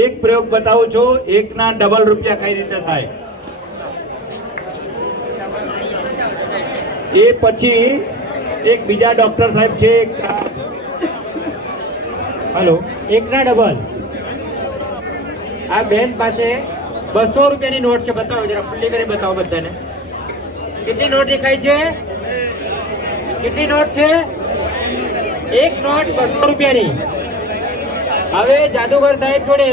એક પ્રયોગ બતાવું છું, એકના ડબલ રૂપિયા કઈ રીતે થાય એ પછી એક બીજા ડોક્ટર સાહેબ છે. હલો, એકના ડબલ. આ બેન પાસે 200 રૂપિયાની નોટ છે. બતાવો જરા, ખુલ્લી કરી બતાવો બધાને. કેટલી નોટ દેખાય છે? કેટલી નોટ છે? એક નોટ 200 રૂપિયાની. હવે જાદુગર સાહેબ જોડે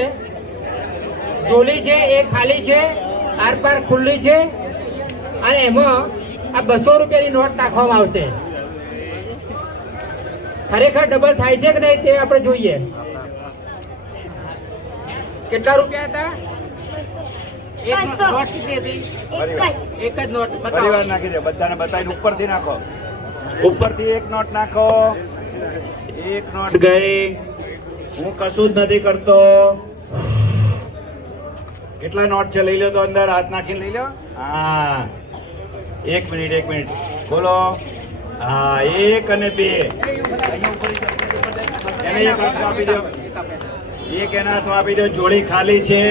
જોલી છે, એ ખાલી છે, આર પાર ખુલ્લી છે, અને એમાં આ 200 રૂપિયાની નોટ નાખવામાં આવશે. ખરેખર ડબલ થાય છે કે નહીં તે આપણે જોઈએ. કેટલા રૂપિયા હતા? એક નોટ કેટલી હતી? એક જ નોટ. પરિવાર નાખી દે, બધાને બતાવીને ઉપરથી નાખો. ઉપરથી એક નોટ નાખો. એક નોટ ગઈ. હું કશું જ નથી કરતો. કેટલા નોટ છે લઈ લો તો અંદર હાથ નાખીને લઈ લો. હા, એક મિનિટ બોલો. હા, એક અને બે. એને એક હાથમાં આપી દો. એક એના હાથમાં આપી દો. જોડી ખાલી છે.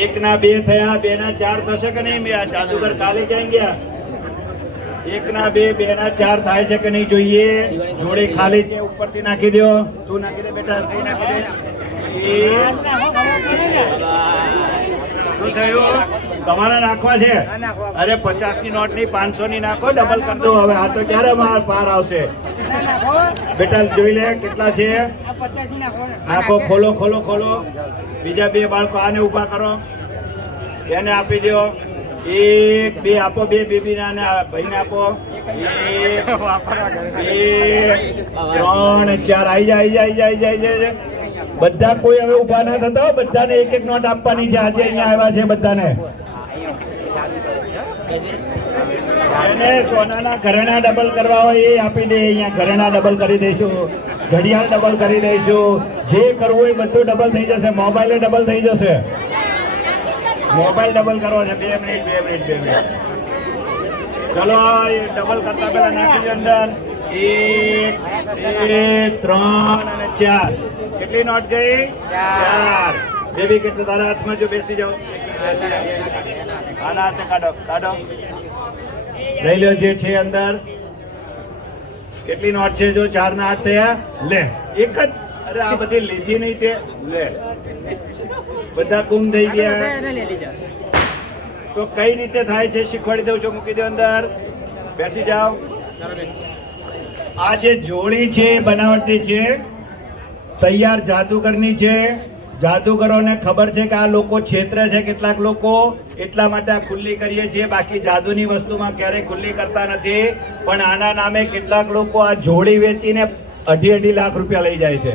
એક ના બે થયા, બે ના ચાર થશે કે નહીં? આ જાદુગર ખાલી ક્યાં ગયા? એક ના બે, બે ના ચાર થાય છે કે નહીં જોઈએ. જોડી ખાલી છે, ઉપરથી નાખી દો. તું નાખી દે બેટા, તું નાખી દે. શું થયું? તમારે નાખવા છે? અરે 50 ની નોટ ની 500 ની નાખો, ડબલ કરી દો. હવે આ તો ક્યારે પાર આવશે બેટા? જોઈ લે કેટલા છે. નાખો, ખોલો ખોલો ખોલો. બીજા બે બાળકો આને ઉભા કરો, એને આપી દો. એક બે આપો, બે બેબીના ને ભાઈને આપો. 1 2 3 4 આવી જાય. બધા કોઈ હવે ઉભા ના થતા. બધાને એક એક નોટ આપવાની છે. આજે અહીંયા આવ્યા છે બધાને. એને સોનાના ઘરેણા ડબલ કરવા હોય એ આપી દે. અહીંયા ઘરેણા ડબલ કરી દઈશું, ઘડિયાળ ડબલ કરી દઈશું. જે કરવું હોય બધું ડબલ થઈ જશે. મોબાઈલ ડબલ થઈ જશે. મોબાઈલ ડબલ કરવો છે. 2 મિનિટ. ચલો, એ ડબલ કરતા પેલા નાખી દે અંદર. 1 2 3 અને 4. કેટલી નોટ ગઈ? 4. બેબી કેટલું તારા હાથમાં? જો બેસી જાઓ. આના હાથે કાઢો. લઈ લો જે છે અંદર. કેટલી નોટ છે? જો 4 ના 8 થયા. લે, એક જ. અરે આ બધી લીધી નહીં તે. લે, બધા ગુમ થઈ ગયા. તો કઈ રીતે થાય છે શીખવાડી દઉં છું. મૂકી દો અંદર. બેસી જાઓ. આ જે જોડી છે બનાવટી છે, તૈયાર જાદુગરની છે. જાદુગરોને ખબર છે કે આ લોકો છેતરે છે કેટલાક લોકો, એટલા માટે આ ખુલ્લી કરીએ છીએ. બાકી જાદુની વસ્તુમાં ક્યારેય ખુલ્લી કરતા નથી. પણ આના નામે કેટલાક લોકો આ જોડી વેચીને 2.5 લાખ રૂપિયા લઈ જાય છે.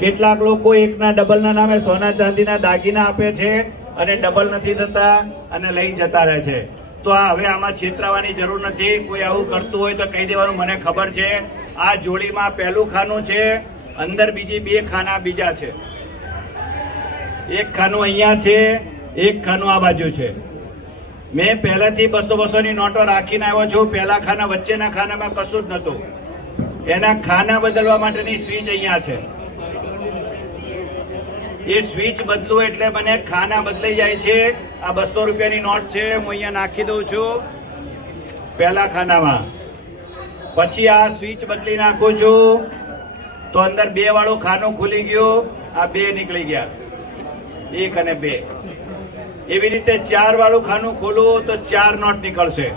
કેટલાક લોકો એકના ડબલના નામે સોના ચાંદીના દાગીના આપે છે અને ડબલ નથી થતા અને લઈ જતા રહે છે. તો આ હવે આમાં છેતરાવાની જરૂર નથી. કોઈ આવું કરતું હોય તો કહી દેવાનું, મને ખબર છે. આ જોડીમાં પહેલું ખાનું છે, અંદર બીજી 2 ખાના બીજા છે. એક ખાનું અહીંયા છે, એક ખાનું આ બાજુ છે. મેં પહેલાથી 200 ની નોટો રાખીને આવ્યો છું. પહેલા ખાના વચ્ચેના ખાનામાં કશું જ નહોતું. એના ખાના બદલવા માટેની સ્વિચ અહીંયા છે. એ સ્વિચ બદલું એટલે મને ખાના બદલાઈ જાય છે. આ 200 રૂપિયાની નોટ છે, હું અહીંયા નાખી દઉં છું પહેલા ખાનામાં. પછી આ સ્વિચ બદલી નાખું છું તો અંદર 2 વાળું ખાનું ખુલી ગયું. આ 2 નીકળી ગયા, 1 અને 2. એવી રીતે 4 વાળું ખાનું ખોલું તો 4 નોટ નીકળશે.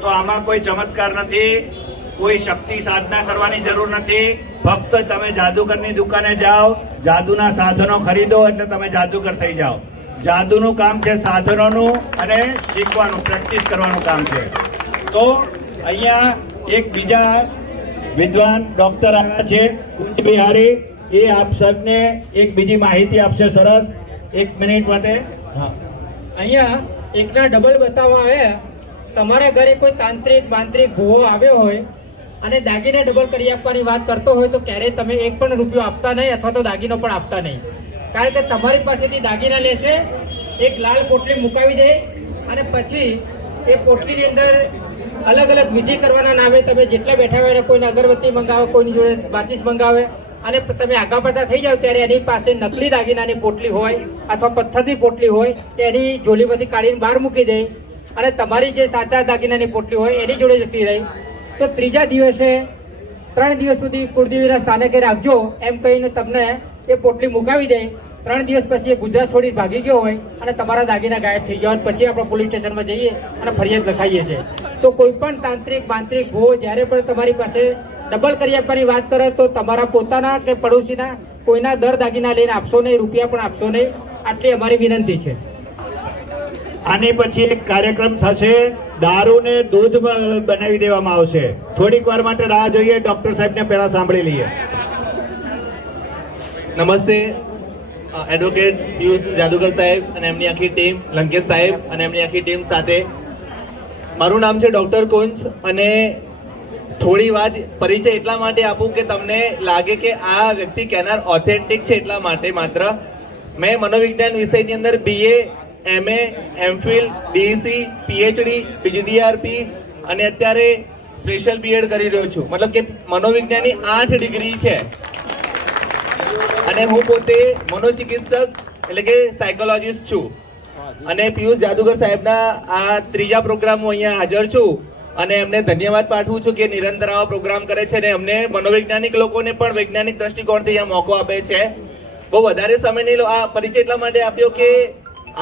તો આમાં કોઈ ચમત્કાર નથી, કોઈ શક્તિ સાધના કરવાની જરૂર નથી. ફક્ત તમે જાદુગરની દુકાને જાઓ, જાદુના સાધનો ખરીદો એટલે તમે જાદુગર થઈ જાઓ. જાદુનું કામ છે સાધનોનું અને શીખવાનું, પ્રેક્ટિસ કરવાનું કામ છે. તો અહીંયા એક બીજા વિદ્વાન ડોક્ટર આવ્યા છે, કુંજ બિહારી. એ આપ સૌને એક બીજી માહિતી આપશે. સરસ, 1 મિનિટ માટે. અહીંયા એકના ડબલ બતાવવા આવ્યા. તમારા ઘરે કોઈ તાંત્રિક માંત્રિક ભૂવો આવ્યો હોય અને દાગીના ડબલ કરી આપવાની વાત કરતો હોય તો ક્યારેય તમે 1 પણ રૂપિયો આપતા નહીં, અથવા તો દાગીનો પણ આપતા નહીં. કારણ કે તમારી પાસેથી દાગીના લેશે, એક લાલ પોટલી મુકાવી દે અને પછી એ પોટલીની અંદર અલગ અલગ વિધિ કરવાના નામે તમે જેટલા બેઠા હોય કોઈને અગરબત્તી મંગાવે, કોઈની જોડે માચીસ મંગાવે, અને તમે આગા પડતા થઈ જાવ ત્યારે એની પાસે નકલી દાગીનાની પોટલી હોય અથવા પથ્થરની પોટલી હોય તે એની જોલીમાંથી કાઢીને બહાર મૂકી દે અને તમારી જે સાચા દાગીનાની પોટલી હોય એની જોડે જતી રહી. તો ત્રીજા દિવસે 3 દિવસ સુધી કુળદેવીના સ્થાને કરી રાખજો એમ કહીને તમને એ પોટલી મુકાવી દે. 3 દિવસ પછી એ ગુજરાત છોડી ભાગી ગયો હોય અને તમારા દાગીના ગાયબ થઈ ગયા હોય પછી આપણે પોલીસ સ્ટેશનમાં જઈએ અને ફરિયાદ લખાઈએ છીએ. તો કોઈ પણ તાંત્રિક માંત્રિક હો જ્યારે પણ તમારી પાસે ડબલ કરી આપવાની વાત કરે તો તમારા પોતાના કે પડોશીના કોઈના દર દાગીના લઈને આપશો નહીં, રૂપિયા પણ આપશો નહીં. આટલી અમારી વિનંતી છે. આની પછી એક કાર્યક્રમ થશે, દારૂ ને દૂધ બનાવી દેવામાં આવશે. થોડીક વાર માટે રાહ જોઈએ, ડોક્ટર સાહેબને પહેલા સાંભળી લઈએ. નમસ્તે, એડવોકેટ પિયુષ જાદુગર સાહેબ અને એમની આખી ટીમ, લંકેશ સાહેબ અને એમની આખી ટીમ સાથે. મારું નામ છે ડૉક્ટર કુંજ અને થોડી વાત પરિચય એટલા માટે આપું કે તમને લાગે કે આ વ્યક્તિ કહેનાર ઓથેન્ટિક છે, એટલા માટે માત્ર. મેં મનોવિજ્ઞાન વિષયની અંદર BA, MA, MPhil, DEC, PhD, PGDRP અને અત્યારે સ્પેશિયલ B.Ed કરી રહ્યો છું. મતલબ કે મનોવિજ્ઞાનની 8 ડિગ્રી છે અને હું પોતે મનોચિકિત્સક એટલે કે સાયકોલોજીસ્ટ છું. અને પિયુષ જાદુગર સાહેબના આ ત્રીજા પ્રોગ્રામ હું અહીંયા હાજર છું અને એમને ધન્યવાદ પાઠવું છું કે નિરંતર આવા પ્રોગ્રામ કરે છે અને અમને મનોવૈજ્ઞાનિક લોકોને પણ વૈજ્ઞાનિક દ્રષ્ટિકોણથી અહીંયા મોકો આપે છે. બહુ વધારે સમય નહીં લો, આ પરિચય એટલા માટે આપ્યો કે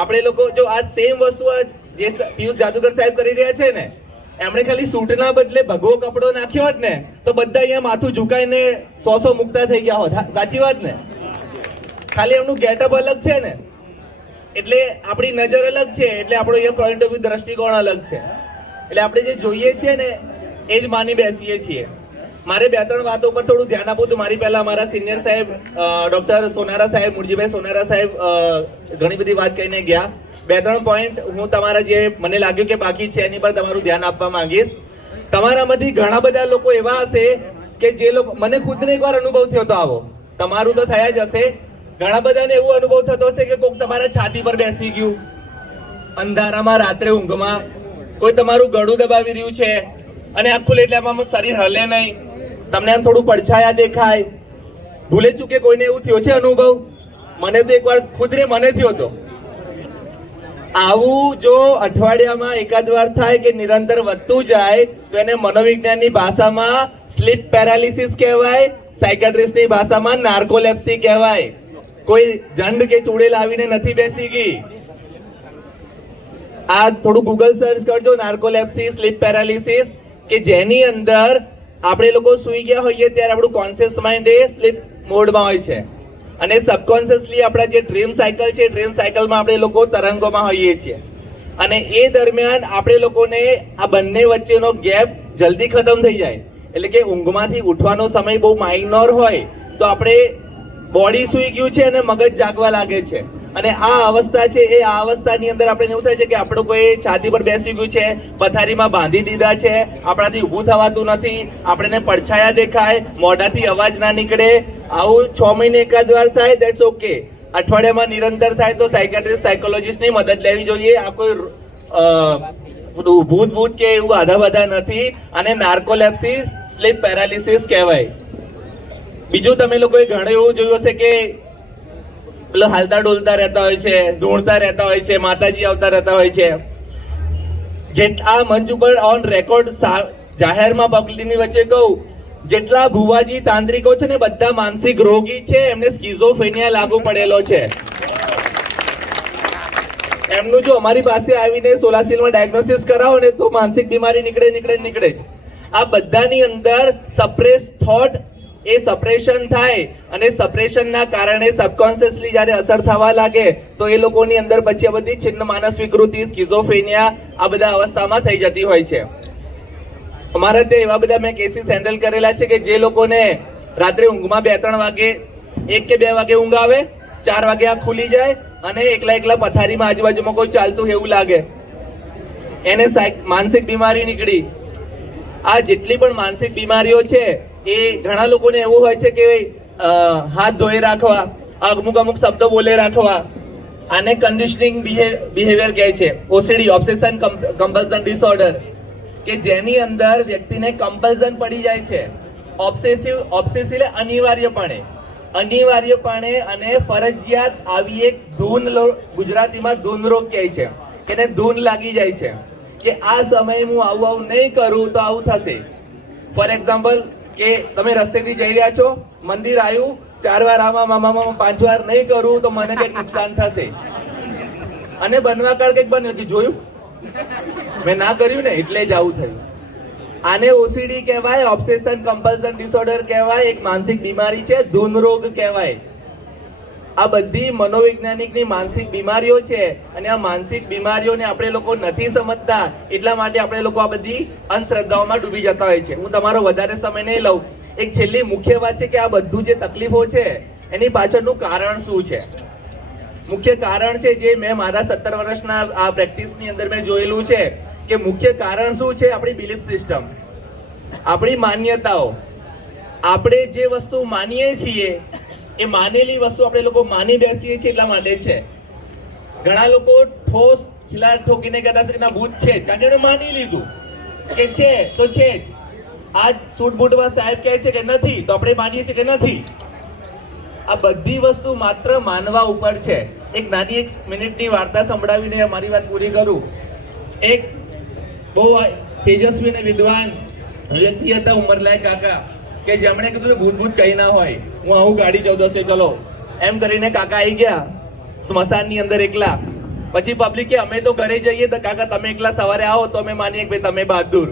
આપણે લોકો જો આ સેમ વસ્તુ જે પિયુષ જાદુગર સાહેબ કરી રહ્યા છે ને, એમણે ખાલી સૂટના બદલે ભગવો કપડો નાખ્યો હોત ને તો બધા અહીંયા માથું ઝુકાઈને 100 મુક્તા થઈ ગયા હોત. સાચી વાત ને? ખાલી એમનું ગેટઅપ અલગ છે ને એટલે આપણી નજર અલગ છે, એટલે આપણો અહીંયા પોઈન્ટ ઓફ વ્યૂ દ્રષ્ટિકોણ અલગ છે. એટલે આપણે જે જોઈએ છીએ ને એ જ માની બેસીએ છીએ. મારે 2-3 વાતો પર થોડું ધ્યાન આપવું તો મારી પહેલા અમારા સિનિયર સાહેબ ડોક્ટર સોનારા સાહેબ, મુરજીભાઈ સોનારા સાહેબ ઘણી બધી વાત કહીને ગયા. 2-3 પોઈન્ટ હું તમારા જે મને લાગ્યું કે બાકી છે એની પર તમારું ધ્યાન આપવા માંગીશ. તમારામાંથી ઘણા બધા લોકો એવા હશે કે જે લોકો, મને ખુદને એકવાર અનુભવ થયો તો આવો, તમારું તો થયા જ હશે. ઘણા બધાને એવો અનુભવ થતો હશે કે કોઈક તમારા છાતી પર બેસી ગયું અંધારામાં રાત્રે ઊંઘમાં, કોઈ તમારું ગળું દબાવી રહ્યું છે અને આંખ ખુલે એટલે આમાં શરીર હલે નહીં, તમને આમ થોડું પડછાયા દેખાય. ભૂલે ચૂકે કોઈને એવું થયો છે અનુભવ? મને તો એકવાર ખુદને મને થયો હતો. આવું જો અઠવાડિયામાં એકાદ વાર થાય કે નિરંતર વધતું જાય તો એને મનોવિજ્ઞાનની ભાષામાં સ્લીપ પેરાલિસિસ કહેવાય, સાયકાટ્રિસ્ટની ભાષામાં નાર્કોલેપ્સી કહેવાય. કોઈ જંડ કે ચૂડેલ આવીને નથી બેસી ગઈ. આ થોડું ગૂગલ સર્ચ કરજો, નાર્કોલેપ્સી, સ્લીપ પેરાલિસિસ, કે જેની અંદર આપણે લોકો સૂઈ ગયા હોઈએ ત્યારે આપણું કોન્શિયસ માઇન્ડ એ સ્લીપ મોડમાં હોય છે અને સબકોન્શિયસલી આપણા જે ડ્રીમ સાયકલ છે, ડ્રીમ સાયકલમાં આપણે લોકો તરંગોમાં હોઈએ છીએ અને એ દરમિયાન આપણે લોકોને આ બંને વચ્ચેનો ગેપ જલ્દી ખતમ થઈ જાય. એટલે કે ઊંઘમાંથી ઉઠવાનો સમય બહુ માઇનોર હોય તો આપણે બોડી સૂઈ ગયું છે અને મગજ જાગવા લાગે છે અને આ અવસ્થા છે એ આ અવસ્થાની અંદર આપણે એવું થાય છે કે આપણું કોઈ છાતી પર બેસી ગયું છે, પથારીમાં બાંધી દીધા છે, આપણાથી ઊભું થવાતું નથી, આપણને પડછાયા દેખાય, મોઢાથી અવાજ ના નીકળે. આવું 6 મહિને એકાદ વાર થાય, ધેટ્સ ઓકે. અઠવાડિયામાં નિરંતર થાય તો સાયકાટ્રિસ્ટ, સાયકોલોજીસ્ટની મદદ લેવી જોઈએ. આ કોઈ ભૂત કે એવું આધા બધા નથી અને નાર્કોલેપ્સિસ, સ્લીપ પેરાલિસિસ કહેવાય. બીજું તમે લોકોએ ઘણું એવું જોયું હશે કે પેલો હાલતા ડોલતા રહેતા હોય છે, ધૂણતા રહેતા હોય છે, માતાજી આવતા રહેતા હોય છે. આ મંચ ઉપર ઓન રેકોર્ડ જાહેરમાં પબ્લિકની વચ્ચે કહું, જેટલા ભુવાજી તાંત્રિકો છે ને બધા માનસિક રોગી છે, એમને સ્કિઝોફ્રેનિયા લાગુ પડેલો છે. એમનું જો અમારી પાસે આવીને સોલાસિલમાં ડાયગ્નોસિસ કરાવો ને તો માનસિક બીમારી નીકળે જ. આ બધાની અંદર સપ્રેસ થોટ, એ સપ્રેશન થાય અને સપ્રેશનના કારણે સબકોન્શિયસલી જ્યારે અસર થવા લાગે તો એ લોકોની અંદર પછી આ બધી છિન્ન માનસ વિકૃતિ, સ્કિઝોફ્રેનિયા આ બધા અવસ્થામાં થઈ જતી હોય છે. અમારા ત્યાં એવા બધા મેં કેસીસ હેન્ડલ કરેલા છે કે જે લોકોને રાત્રે ઊંઘમાં 2-3 વાગે, 1 કે 2 વાગે ઊંઘ આવે, 4 વાગે આંખ ખુલી જાય અને એકલા પથારીમાં આજુબાજુમાં કોઈ ચાલતું એવું લાગે, એને માનસિક બીમારી નીકળી. આ જેટલી પણ માનસિક બીમારીઓ છે એ ઘણા લોકોને એવું હોય છે કે હાથ ધોઈ રાખવા, અમુક શબ્દો બોલે રાખવા, આને કન્ડિશનિંગ બિહેવિયર કહે છે. ઓસીડી, ઓબ્સેશન કમ્પલ્સન ડિસઓર્ડર, કે જેની અંદર વ્યક્તિને કમ્પલ્ઝન પડી જાય છે ઓબ્સેસિવ અનિવાર્યપણે અને ફરજિયાત આવી એક ગુજરાતીમાં ધૂન રોગ કહે છે કે એને ધૂન લાગી જાય છે કે આ સમયે હું આવું નહીં કરું તો આવું થશે. ફોર એક્ઝામ્પલ કે તમે રસ્તેથી જઈ રહ્યા છો, મંદિર આવ્યું, 4 વાર આમાં 5 વાર નહીં કરું તો મને કંઈક નુકસાન થશે, અને બનવા કાળ કંઈક બન્યું કે જોયું મેં ના કર્યું ને એટલે જ આવું થયું. આને ઓસીડી કહેવાય, ઓબ્સેશન કમ્પલ્શન ડિસઓર્ડર કહેવાય, એક માનસિક બીમારી છે, ધૂન રોગ કહેવાય. આ બધી મનોવૈજ્ઞાનિકની માનસિક બીમારીઓ છે, અને આ માનસિક બીમારીઓને આપણે લોકો નથી સમજતા, એટલા માટે આપણે લોકો આ બધી અંધશ્રદ્ધાઓમાં ડૂબી જતા હોય છે. હું તમારો વધારે સમય નહીં લઉં. એક છેલ્લી મુખ્ય વાત છે કે આ બધું જે તકલીફો છે એની પાછળનું કારણ શું છે. મુખ્ય કારણ છે જે મેં મારા 17 વર્ષના આ પ્રેક્ટિસની અંદર મેં જોયેલું છે કે મુખ્ય કારણ શું છે, આપણી બિલીફ સિસ્ટમ, આપણી માન્યતાઓ. આપણે જે વસ્તુ માનીએ છીએ એ માનેલી વસ્તુ આપણે લોકો માની બેસીએ છીએ એટલા માટે છે. ઘણા લોકો ઠોસ ખિલા ઠોકીને કહેતા છે કે ના ભૂત છે, કારણ કે એણે માની લીધું કે છે તો છે જ. આજ સૂટ બૂટમાં સાહેબ કહે છે કે નથી તો આપણે માનીએ છીએ કે નથી. આ બધી વસ્તુ માત્ર માનવા ઉપર છે. એક નાની 1 મિનિટની વાર્તા સંભળાવીને મારી વાત પૂરી કરું. એક બહુ તેજસ્વી અને વિદ્વાન વ્યક્તિ હતા, ઉંમરલાયક કાકા, કે જેમણે કીધું ભૂત કઈ ના હોય, હું આવું ગાડી 14 ચલો એમ કરીને કાકા આવી ગયા સ્મશાનની અંદર એકલા. પછી પબ્લિક કે અમે તો ઘરે જઈએ, તો કાકા તમે એકલા સવારે આવો તો અમે માનીએ કે ભાઈ તમે બહાદુર.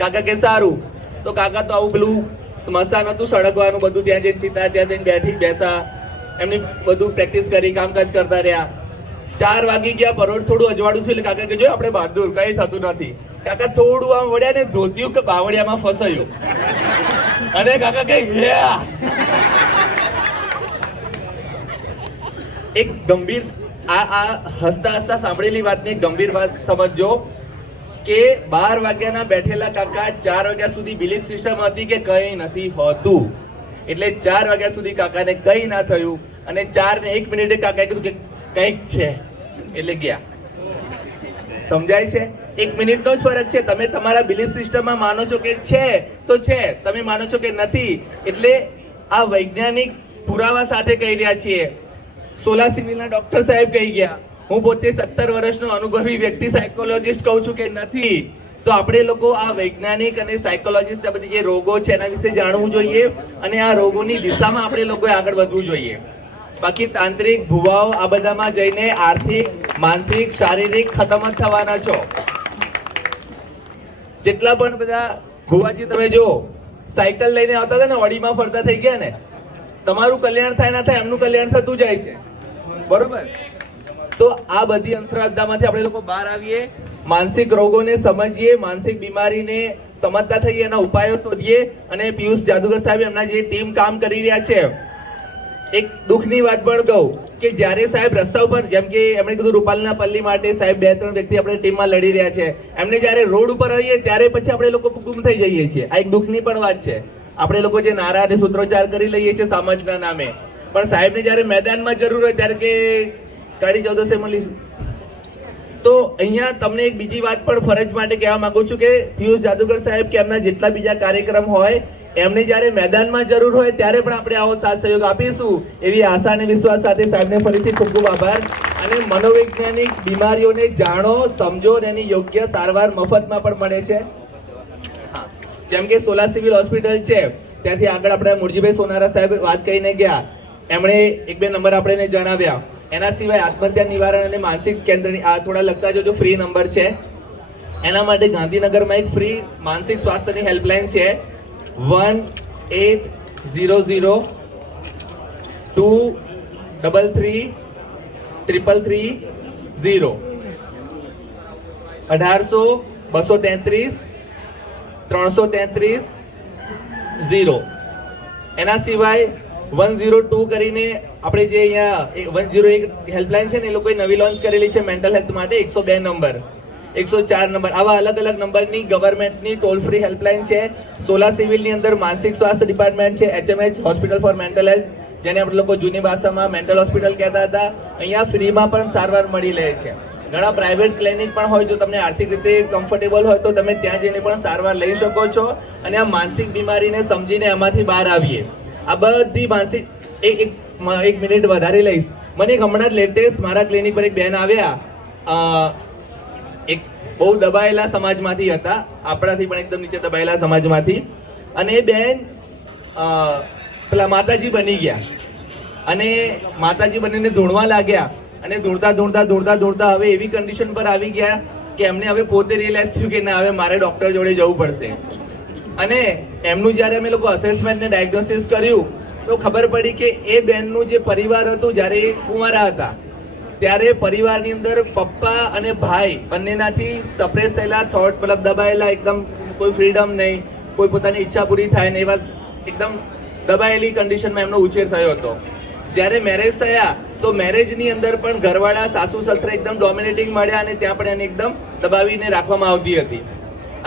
કાકા કે સારું. તો કાકા તો આવું પેલું સ્મશાન હતું સળગવાનું બધું, ત્યાં જઈને ચિતા ત્યાં જઈને બેસા એમની બધું પ્રેક્ટિસ કરી, કામકાજ કરતા રહ્યા. 4 વાગી ગયા, પરોઢ થોડું અજવાળું થયું એટલે કાકા કે જો આપણે બહાદુર, કઈ થતું નથી. કાકા થોડું આમ વળ્યા ને ધોત્યું કે બાવળિયામાં ફસાયું, અને કાકા કે એક ગંભીર આ હસતા હસતા સાંભળેલી વાતની એક ગંભીર વાત સમજજો કે 12 વાગ્યાના બેઠેલા કાકા 4 વાગ્યા સુધી બિલીફ સિસ્ટમ હતી કે કઈ નથી હોતું. એટલે 4 વાગ્યા સુધી કાકાને કઈ ના થયું, અને 4 ને 1 મિનિટે કાકાએ કીધું કે કંઈક છે એટલે ગયા. સમજાય છે? 1 મિનિટનો જ ફરક છે. તમે તમારા બિલીફ સિસ્ટમમાં માનો છો કે છે તો છે, તમે માનો છો કે નથી. એટલે આ વૈજ્ઞાનિક પુરાવા સાથે કહી રહ્યા છીએ. સોલા સિવિલના ડોક્ટર સાહેબ કહી ગયા, હું પોતે 17 વર્ષનો અનુભવી વ્યક્તિ સાયકોલોજીસ્ટ કહું છું કે નથી. તો આપણે લોકો આ વૈજ્ઞાનિક અને સાયકોલોજીસ્ટ આ બધી જે રોગો છે એના વિશે જાણવું જોઈએ, અને આ રોગોની દિશામાં આપણે લોકોએ આગળ વધવું જોઈએ. બાકી તાંત્રિક ભુવાઓ આ બધામાં જઈને આર્થિક, માનસિક, શારીરિક ખતમ જ થવાના છો. જેટલા પણ બધા ભુવાજી તમે જો સાયકલ લઈને આવતા હતા ને, ઓડીમાં ફરતા થઈ ગયા ને, તમારું કલ્યાણ થાય ના થાય એમનું કલ્યાણ થતું જાય છે, બરોબર? તો આ બધી અંધશ્રદ્ધામાંથી આપણે લોકો બહાર આવીએ, માનસિક રોગોને સમજીએ, માનસિક બીમારીને સમજતા થઈએ, એના ઉપાયો શોધીએ. અને પિયુષ જાદુગર સાહેબ એમના જે ટીમ કામ કરી રહ્યા છે, એક દુઃખની વાત પણ કહું કે જ્યારે સાહેબ રસ્તા ઉપર, જેમ કે એમણે કીધું રૂપાલના પલ્લી માટે સાહેબ 2-3 વ્યક્તિ આપણે ટીમમાં લડી રહ્યા છે, એમને જ્યારે રોડ ઉપર આવીએ ત્યારે પછી આપણે લોકો ગુમ થઈ જઈએ છીએ. આ એક દુઃખની પણ વાત છે. આપણે લોકો જે નારા અને સૂત્રોચ્ચાર કરી લઈએ છીએ સમાજના નામે, પણ સાહેબને જ્યારે મેદાનમાં જરૂર હોય ત્યારે કે કાળી 14 મળીશું. તો અહીંયા તમને એક બીજી વાત પણ ફરજ માટે કહેવા માંગુ છું કે પિયુષ જાદુગર સાહેબ કે એમના જેટલા બીજા કાર્યક્રમ હોય, એમને જ્યારે મેદાનમાં જરૂર હોય ત્યારે પણ આપણે આવો સાથ સહયોગ આપીશું, એવી આશા અને વિશ્વાસ સાથે સાહેબને ફરીથી ખૂબ ખૂબ આભાર. અને મનોવૈજ્ઞાનિક બીમારીઓને જાણો, સમજો, અને એની યોગ્ય સારવાર મફતમાં પણ મળે છે. જેમ કે સોલા સિવિલ હોસ્પિટલ છે, ત્યાંથી આગળ આપણે મુરજીભાઈ સોનારા સાહેબ વાત કરીને ગયા, એમણે 1-2 નંબર આપણે જણાવ્યા. એના સિવાય આત્મહત્યા નિવારણ અને માનસિક કેન્દ્રની આ થોડા લખતા જોજો, ફ્રી નંબર છે. એના માટે ગાંધીનગરમાં એક ફ્રી માનસિક સ્વાસ્થ્યની હેલ્પલાઇન છે, 1-800-233-333-0 1800-233-333-0. એના સિવાય 102 કરીને આપણે જે અહીંયા 101 હેલ્પલાઇન છે ને, એ લોકોએ નવી લોન્ચ કરેલી છે મેન્ટલ હેલ્થ માટે. 102 નંબર, 104 નંબર, આવા અલગ અલગ નંબરની ગવર્મેન્ટની ટોલ ફ્રી હેલ્પલાઇન છે. સોલા સિવિલની અંદર માનસિક સ્વાસ્થ્ય ડિપાર્ટમેન્ટ છે, HMH hospital four mental health, જેને આપણે લોકો જૂની ભાષામાં મેન્ટલ હોસ્પિટલ કહેતા હતા. અહીંયા ફ્રીમાં પણ સારવાર મળી રહે છે. ઘણા પ્રાઇવેટ ક્લિનિક પણ હોય, જો તમને આર્થિક રીતે કમ્ફર્ટેબલ હોય તો તમે ત્યાં જઈને પણ સારવાર લઈ શકો છો. અને આ માનસિક બીમારીને સમજીને એમાંથી બહાર આવીએ. આ બધી માનસિક એક મિનિટ વધારે લઈશ. મને એક હમણાં જ લેટેસ્ટ મારા ક્લિનિક પર એક બેન આવ્યા, એક બહુ દબાયેલા સમાજમાંથી હતા, આપણાથી પણ એકદમ નીચે દબાયેલા સમાજમાંથી. અને એ બેન પેલા માતાજી બની ગયા અને માતાજી બનીને ધૂણવા લાગ્યા. અને ધૂણતા હવે એવી કન્ડિશન પર આવી ગયા કે એમને હવે પોતે રિયલાઇઝ થયું કે ના, હવે મારે ડોક્ટર જોડે જવું પડશે. અને એમનું જ્યારે અમે લોકો અસેસમેન્ટ ને ડાયગ્નોસિસ કર્યું તો ખબર પડી કે એ બેનનું જે પરિવાર હતું, જ્યારે એ કુંવારા હતા ત્યારે પરિવારની અંદર પપ્પા અને ભાઈ બંનેનાથી સપ્રેસ થયેલા થોટ, મતલબ દબાયેલા, એકદમ કોઈ ફ્રીડમ નહીં, કોઈ પોતાની ઈચ્છા પૂરી થાય ને એવા એકદમ દબાયેલી કન્ડિશનમાં એમનો ઉછેર થયો હતો. જ્યારે મેરેજ થયા તો મેરેજની અંદર પણ ઘરવાળા, સાસુ સસરા એકદમ ડોમિનેટિંગ મળ્યા અને ત્યાં પણ એને એકદમ દબાવીને રાખવામાં આવતી હતી.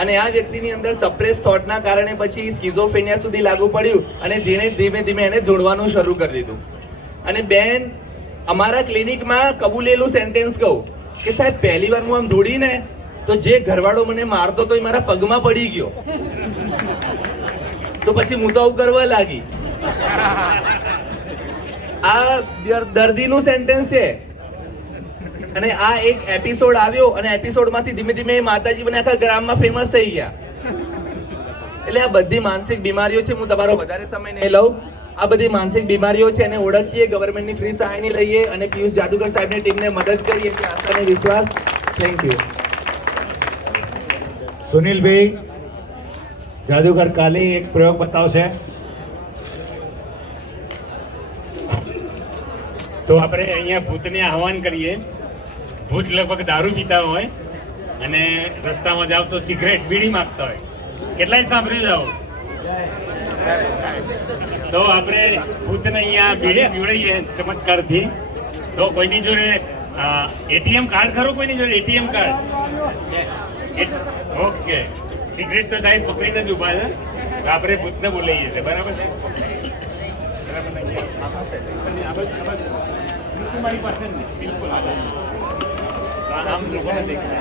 અને આ વ્યક્તિની અંદર સપ્રેસ થોટના કારણે પછી સ્કિઝોફ્રેનિયા સુધી લાગુ પડ્યું અને ધીમે ધીમે એને ધૂણવાનું શરૂ કરી દીધું. અને બેન અમારા ક્લિનિકમાં કબૂલેલું સેન્ટેન્સ કહું કે સાહેબ, પહેલી વાર હું આમ ધૂળીને તો જે ઘરવાળો મને મારતો તો એ મારા પગમાં પડી ગયો, તો પછી હું તો આવું કરવા લાગી. આ દર્દીનું સેન્ટેન્સ છે. અને આ એક એપિસોડ આવ્યો અને એપિસોડમાંથી ધીમે ધીમે માતાજી બને આખા ગ્રામમાં ફેમસ થઈ ગયા. એટલે આ બધી માનસિક બીમારીઓ છે. હું તમારો વધારે સમય નહીં લઉં. આ બધી માનસિક બીમારીઓ છે એને ઓળખીએ, ગવર્મેન્ટની ફ્રી સહાયની લઈએ અને પિયુષ જાદુગર સાહેબની ટીમને મદદ કરીએ કે આશા અને વિશ્વાસ. Thank you. સુનિલભાઈ, જાદુગર કાલે એક પ્રયોગ બતાવશે. તો આપણે અહીંયા ભૂતને આહવાન કરીએ. ભૂત લગભગ દારૂ પીતા હોય અને રસ્તામાં જાવ તો સિગરેટ, બીડી માંગતા હોય. કેટલાય સાંભળ્યું જાઓ. તો આપણે ભૂતને અહીંયા બીડી પીવડાવીએ ચમત્કારથી. તો કોઈની જોડે એટીએમ કાર્ડ ખરો? કોઈની જોડે એટીએમ કાર્ડ? ઓકે. સિગરેટ તો સાહેબ પકડીને જ ઉભા છે. તો આપણે ભૂતને બોલાવીએ છીએ. બરાબર છે? મારી પાસે બિલકુલ આમ લોકોને દેખાય.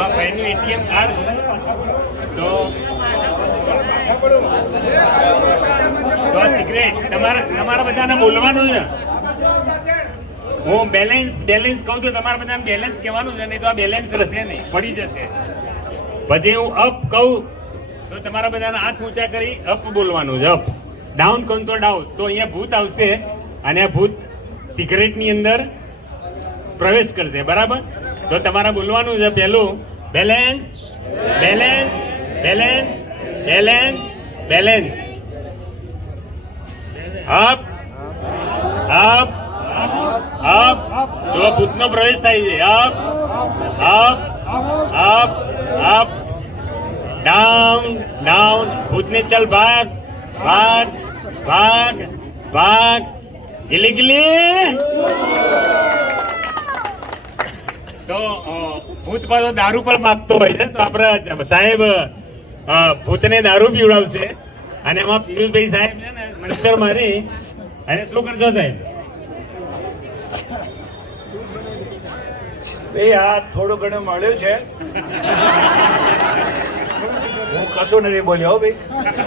આ ભાઈનું એટીએમ કાર્ડ તો આ સિગરેટ તમારા બધાને બોલવાનું છે. હું બેલેન્સ કહું તો તમારા બધાને બેલેન્સ કહેવાનું છે, નહીં તો આ બેલેન્સ રહેશે નહીં, પડી જશે. પછી હું અપ કહું તો તમારા બધાના હાથ ઊંચા કરી અપ બોલવાનું છે. અપ. ડાઉન કહું તો ડાઉન. તો અહીંયા ભૂત આવશે અને આ ભૂત સિગરેટની અંદર પ્રવેશ કરશે. બરાબર? તો તમારે બોલવાનું છે પહેલું balance, balance, balance, balance, balance. Up, up, up. તો ભૂતનો પ્રવેશ થાય છે. Up, up, up, up. Down, down. ભૂતને ચલ ભાગ, ભાગ, ભાગ, ભાગ. ગીલી ગીલી. તો ભૂત પાછો દારૂ પણ માંગતો હોય છે. તો આપણે સાહેબ ભૂતને દારૂ પીવડાવશે અને એમાં પિયુષભાઈ સાહેબ છે ને મંતર મારી અને શું કરશો સાહેબ? એ આ થોડું ઘણું મળ્યું છે. હું કશું નથી બોલ્યો ભાઈ.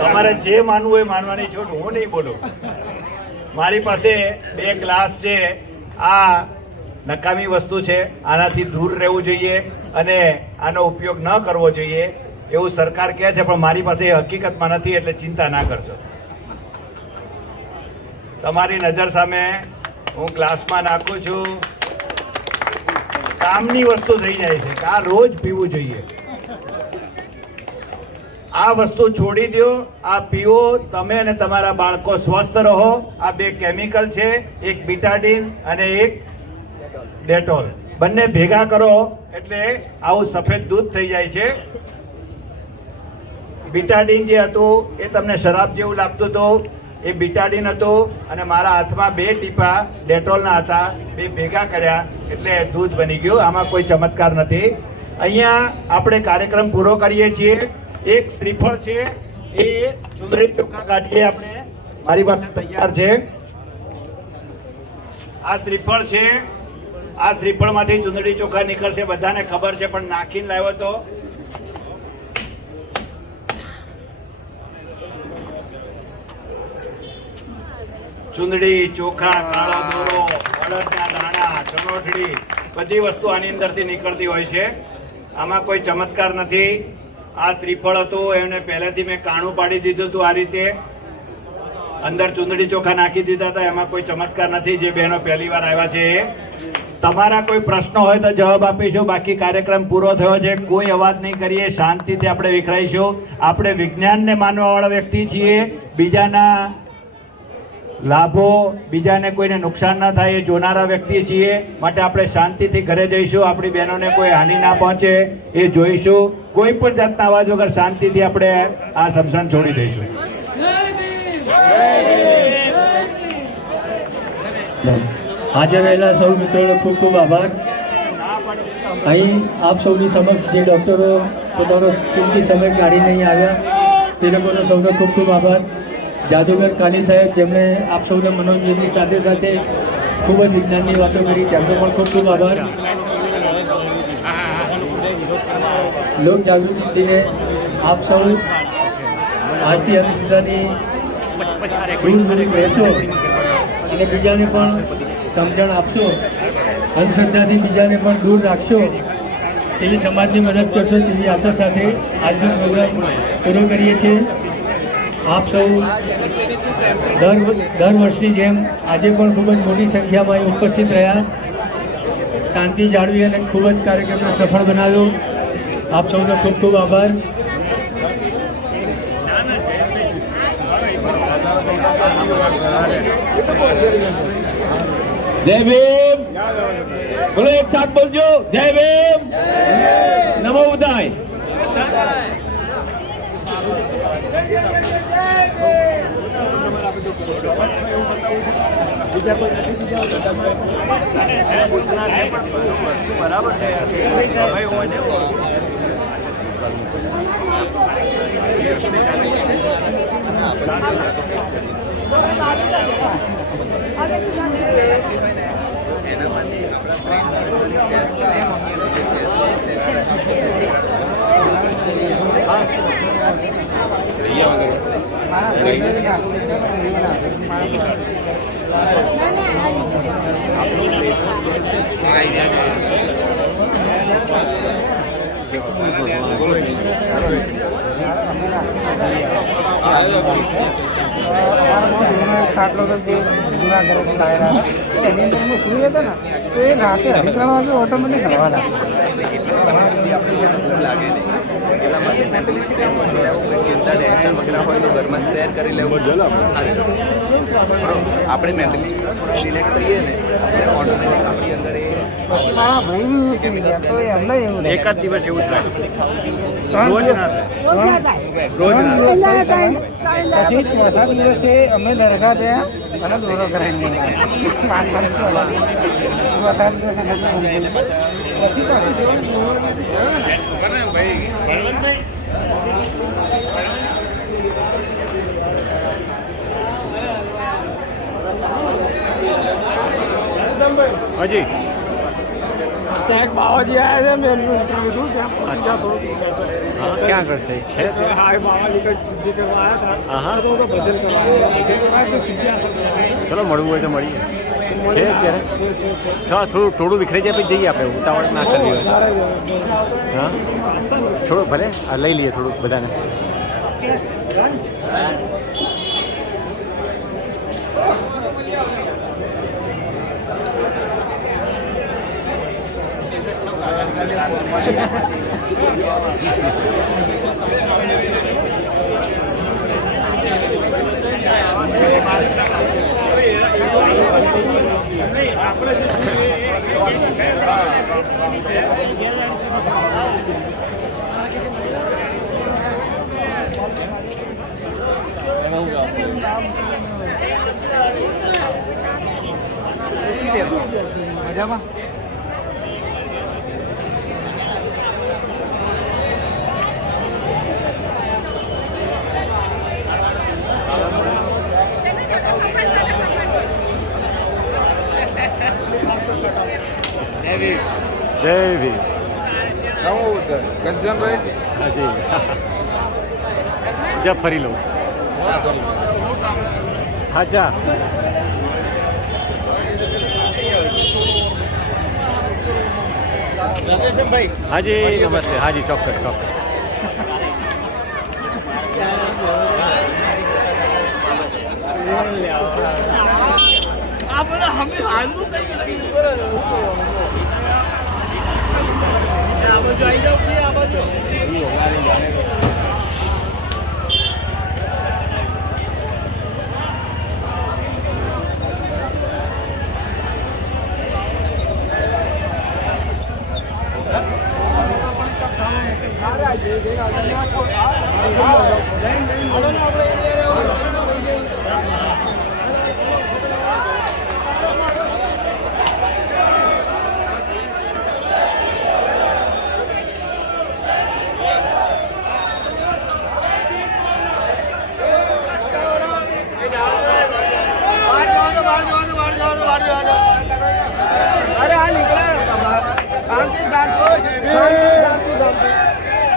તમારે જે માનવું હોય માનવાની છોડ, હું નહીં બોલું. મારી પાસે 2 ગ્લાસ છે. આ નકામી વસ્તુ છે, આનાથી દૂર રહેવું જોઈએ અને આનો ઉપયોગ ન કરવો જોઈએ એવું સરકાર કહે છે, પણ મારી પાસે એ હકીકતમાં નથી, એટલે ચિંતા ના કરશો. તમારી નજર સામે હું ગ્લાસમાં નાખું છું. કામની વસ્તુ થઈ જાય છે કે આ રોજ પીવું જોઈએ. આ વસ્તુ છોડી દો, આ પીવો, તમે અને તમારા બાળકો સ્વસ્થ રહો. આ 2 કેમિકલ છે, એક બીટાડીન અને એક ડેટોલ. બંને ભેગા કરો એટલે આવું સફેદ દૂધ થઈ જાય છે. બીટાડીન જે હતું એ તમને શરાબ જેવું લાગતું હતું, એ બીટાડીન હતું અને મારા હાથમાં 2 ટીપા ડેટોલના હતા, 2 ભેગા કર્યા એટલે દૂધ બની ગયું. આમાં કોઈ ચમત્કાર નથી. અહીંયા આપણે કાર્યક્રમ પૂરો કરીએ છીએ. એક શ્રીફળ છે, એ ચુંદડી ચોખા કાઢીએ આપણે મારી પાસે તૈયાર છે. આ શ્રીફળ છે. આ શ્રીફળમાંથી ચૂંદડી ચોખા નીકળશે, બધાને ખબર છે, પણ નાખીને લાવ્યો તો ચૂંદડી ચોખા, કાળો દોરો, અડદના દાણા, ચણોઠડી, બધી વસ્તુ આની અંદરથી નીકળતી હોય છે. આમાં કોઈ ચમત્કાર નથી. આ શ્રીફળ હતું, એમને પહેલેથી મેં કાણું પાડી દીધું હતું. આ રીતે અંદર ચૂંદડી ચોખા નાખી દીધા હતા. એમાં કોઈ ચમત્કાર નથી. જે બહેનો પહેલી વાર આવ્યા છે એ. તમારા કોઈ પ્રશ્નો હોય તો જવાબ આપીશું. બાકી કાર્યક્રમ પૂરો થયો છે. કોઈ અવાજ નહીં કરીએ, શાંતિથી આપણે વિખરાઈશું. આપણે વિજ્ઞાનને માનવાવાળા વ્યક્તિ છીએ. બીજાના લાભો, બીજાને કોઈને નુકસાન ના થાય એ જોનારા વ્યક્તિ છીએ. માટે આપણે શાંતિથી ઘરે જઈશું. આપણી બહેનોને કોઈ હાનિ ના પહોંચે એ જોઈશું. કોઈ પણ જાતના અવાજ વગર શાંતિથી આપણે આ સમસાન છોડી દઈશું. હાજર રહેલા સૌ મિત્રોનો ખૂબ ખૂબ આભાર. અહીં આપ સૌની સમક્ષ જે ડૉક્ટરો પોતાનો કિંમતી સમય કાઢીને અહીં આવ્યા તે લોકોનો સૌનો ખૂબ ખૂબ આભાર. જાદુગર કાલી સાહેબ જેમણે આપ સૌને મનોરંજનની સાથે સાથે ખૂબ જ વિજ્ઞાનની વાતો કરી, તેમનો પણ ખૂબ ખૂબ આભાર. લોક જાગૃતિ દિને આપ સૌ આજથી અંધશ્રદ્ધાની દૂર રહેશો અને બીજાને પણ સમજણ આપશો, અંધશ્રદ્ધાથી બીજાને પણ દૂર રાખશો, તેવી સમાજની મદદ કરશો તેવી આશા સાથે આજનો પ્રોગ્રામ પૂરો કરીએ છીએ. આપ સૌ દર વર્ષની જેમ આજે પણ ખૂબ જ મોટી સંખ્યામાં અહીં ઉપસ્થિત રહ્યા, શાંતિ જાળવી અને ખૂબ જ કાર્યક્રમને સફળ બનાવ્યો. આપ સૌનો ખૂબ ખૂબ આભાર. जय भीम, बोलो एक साथ बोलજો जय भीम, नमो बुद्धाय. ખાટલો તો જે જૂના ઘરે ખાયેલા એની અંદર હું સુઈ હતો ને તો એ રાતે 11 વાગે ઓટોમેટિક હલવા લાગે. એટલા માટે મેન્ટલી સ્ટ્રેસ ઓછો લેવો, કોઈ ચિંતા ટેન્શન વગેરે હોય તો ઘરમાં શેર કરી લેવું. આપણે મેન્ટલી રિલેક્સ થઈએ ને એટલે ઓટોમેટિક આપણી અંદર એ પછી મારા ભાઈ બી સુઈ ગયા તો એમને એવું એક જ દિવસ એવું થાય, રોજ ના થાય. પછી ચોથા દિવસે અમે દરગાહ ગયા અને દોરો કરાવી ચોથા દિવસે પછી હજી સાહેબ બાવાજી આવ્યા છે મેં એમનું ઇન્ટરવ્યુ શું ત્યાં અચ્છા થોડું ક્યાં કરશે છે હાય બાવાજી કંઈક સિદ્ધિ કરવા આવ્યા હતા તો ભજન કરવા સિદ્ધિ આસન ચલો મળવું હોય તો મળીએ. છે અત્યારે હા, થોડું વિખરાઈ જાય પછી જઈએ આપણે. ઉતાવળ ના કરવી હોય. હા, થોડું ભલે આ લઈ લઈએ થોડુંક બધાને. મજામાં જય ભીમ કંચનભાઈ હાજી જબ ફરી લઉં હાજા હાજી નમસ્તે હાજી ચોક્કસ ચોક્કસ अरे हाँ निकला शांति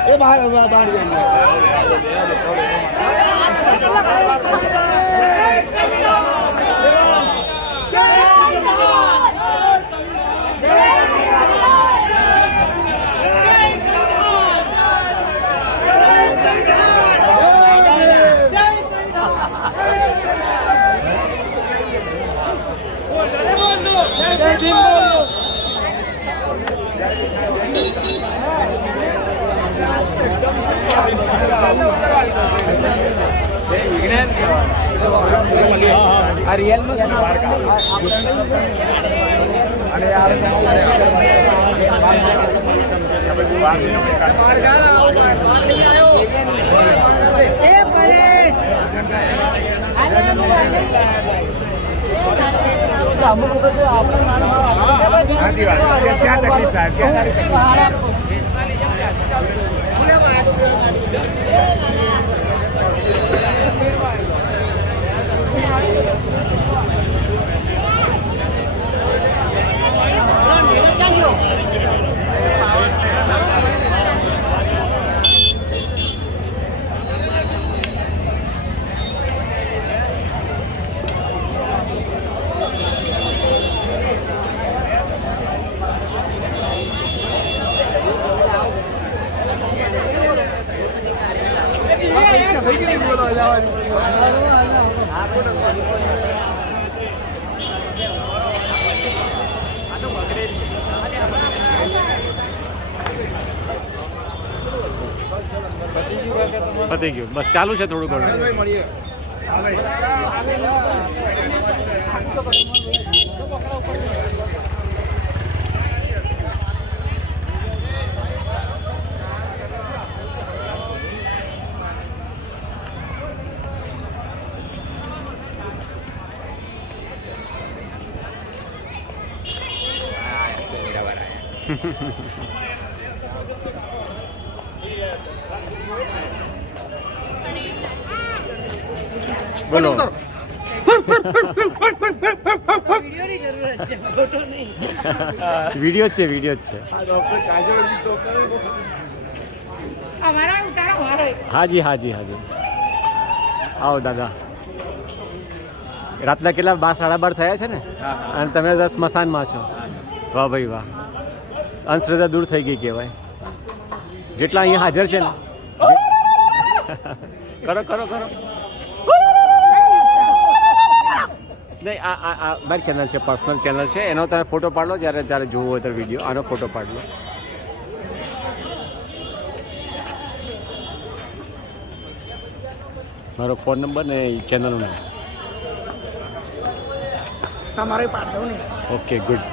ये बाहर रियल में પતી ગયું બસ ચાલુ છે થોડું ઘણું બોલો વિડીયો જ છે હાજી હાજી હાજી આવો દાદા રાતના કેટલા 12 સાડા 12 થયા છે ને અને તમે 10 સ્મશાનમાં છો વાહ ભાઈ વાહ અંધશ્રદ્ધા દૂર થઈ ગઈ કહેવાય જેટલા અહીંયા હાજર છે ને કરો કરો કરો નહીં આ મારી ચેનલ છે પર્સનલ ચેનલ છે એનો તમે ફોટો પાડલો જ્યારે ત્યારે જોવો હોય તો વિડીયો આનો ફોટો પાડલો મારો ફોન નંબર ને ચેનલનું નામ તમારે પાડ દઉં ને ઓકે ગુડ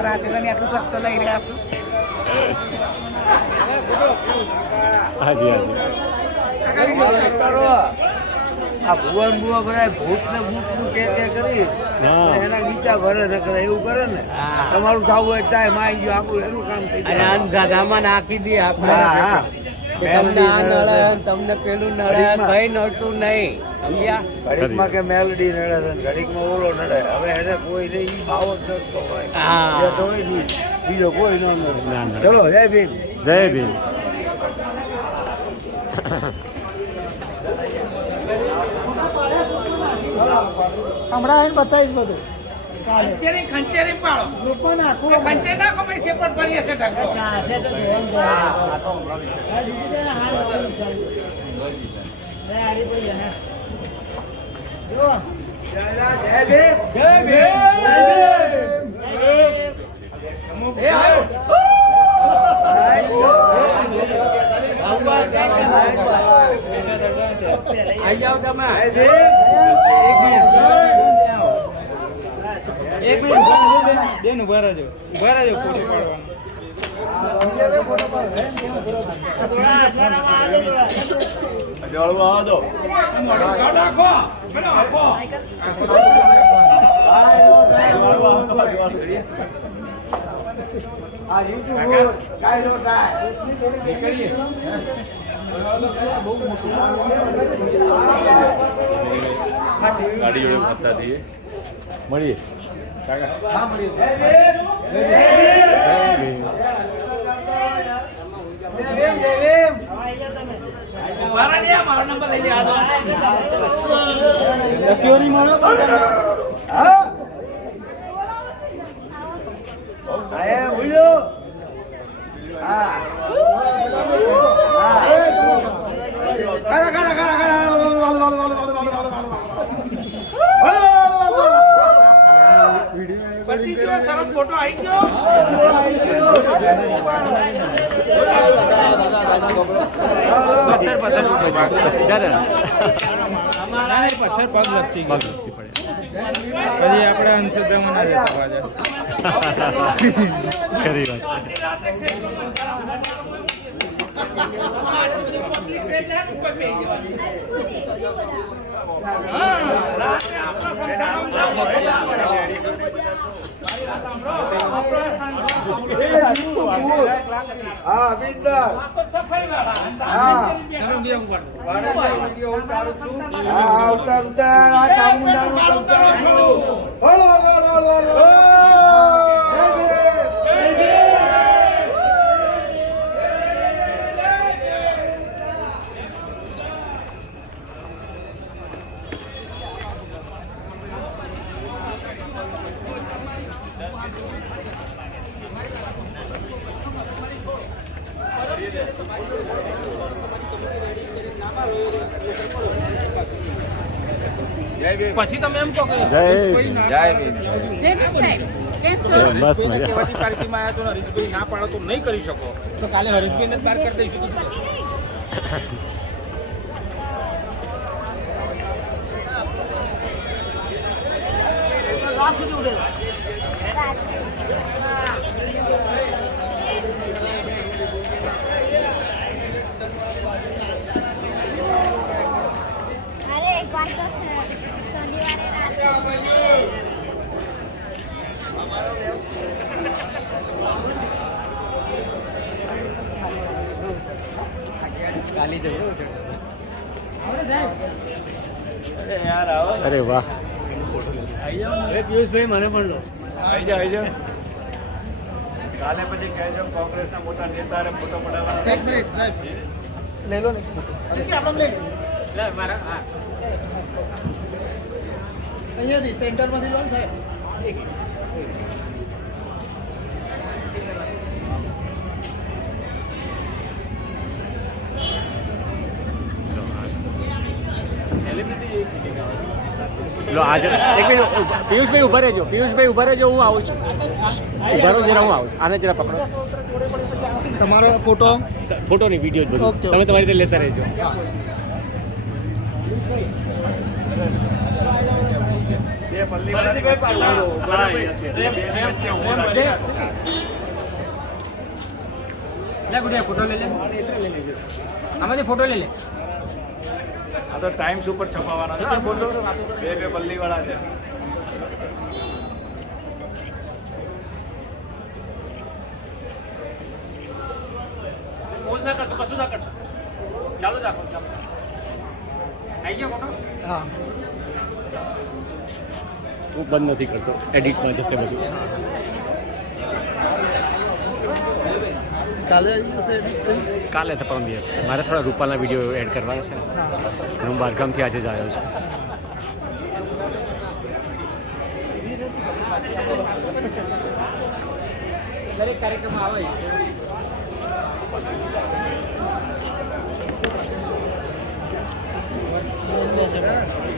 રાતે તમે આટલું કષ્ટ લઈ રહ્યા છો હાજી હાજી આ ભુવન બુવા બધા ભૂત ને ભૂત નું કે કરી એના ગીતા ભરે ને કરે એવું કરે ને તમારું થવું હોય ચાય માં ગયો આપણું એનું કામ થઈ જાય અંધાધામાં નાખી દે આપણે મેલડી નડે તમને પેલું ઘડીકમાં. કઈ નડતું નહીં સમજ્યા ઘડીકમાં કે મેલડી નડે છે ને ઘડીકમાં ઓલો નડે હવે એને કોઈ ને ઈ ભાવ જ નડતો હોય હા. એ તો હોય નહીં. બીજો કોઈ ન નડે ચલો જય ભીમ જય ભીમ. હમણાં આવીને બતાવીશ બધું ખંચેરી પાડો ગ્રુપમાં નાખો ખંચેર નાખો પછી સેપરેટ પડી જશે જય ભીમ આવી જાઓ તમે એક મિનિટ બેન ઉભા રહેજો ફોટો પાડવાનો આ જીવતું બોલ કાઈ નો થાય ગાડી જોડે ફસતા થઈએ મળીએ સાહેબ બોલ્યો હા પથ્થર પગ લપસી ગયો પછી આપણે અંશુદ્રમણ ના જતા પાછા ખરી વાત હા બિંદર હા ઉતાર ઉતાર આ ચામુંડાનું ઉતાર પછી તમે એમ કહો કે જય બસ મજા પાર્ટીમાં આવ્યા તો હરીશભાઈ ના પાડો તો નહીં કરી શકો તો કાલે હરીશભાઈને જ બહાર કરી દઈશું અરે એક વાર તો શનિવારે રાતે અરે વાહ પિયુષભાઈ મને પણ લો આવી જાઓ કાલે પછી કહેજો કોંગ્રેસના મોટા નેતા ફોટો પડાવવા એક મિનિટ સાહેબ લઈ લો ને અહીંયાથી સેન્ટરમાંથી લો ને સાહેબ લો આજે એક મિનિટ પિયુષભાઈ ઉભા રહેજો હું આવું છું ઉભા રહો જરા હું આવું છું આને જરા પકડો તમારો ફોટો ફોટોની વિડીયો જ બધું તમે તમારી રીતે લેતા રહેજો બે પલ્લી ફોટો લઈ લે આમાંથી ફોટો લઈ લે આ તો ટાઈમ્સ ઉપર છપાવવાનો છે ફોટો બે પલ્લી વાળા છે કશું ના કરશો હા હું બંધ નથી કરતો, એડિટમાં જશે બધું. કાલે આવી જશે edit થઈ? કાલે તો પરમ દિવસ મારે થોડા રૂપાલના વિડીયો એડ કરવાના છે, અને હું બહારગામથી આજે જ આવ્યો છું. દરેક કાર્યક્રમ આવે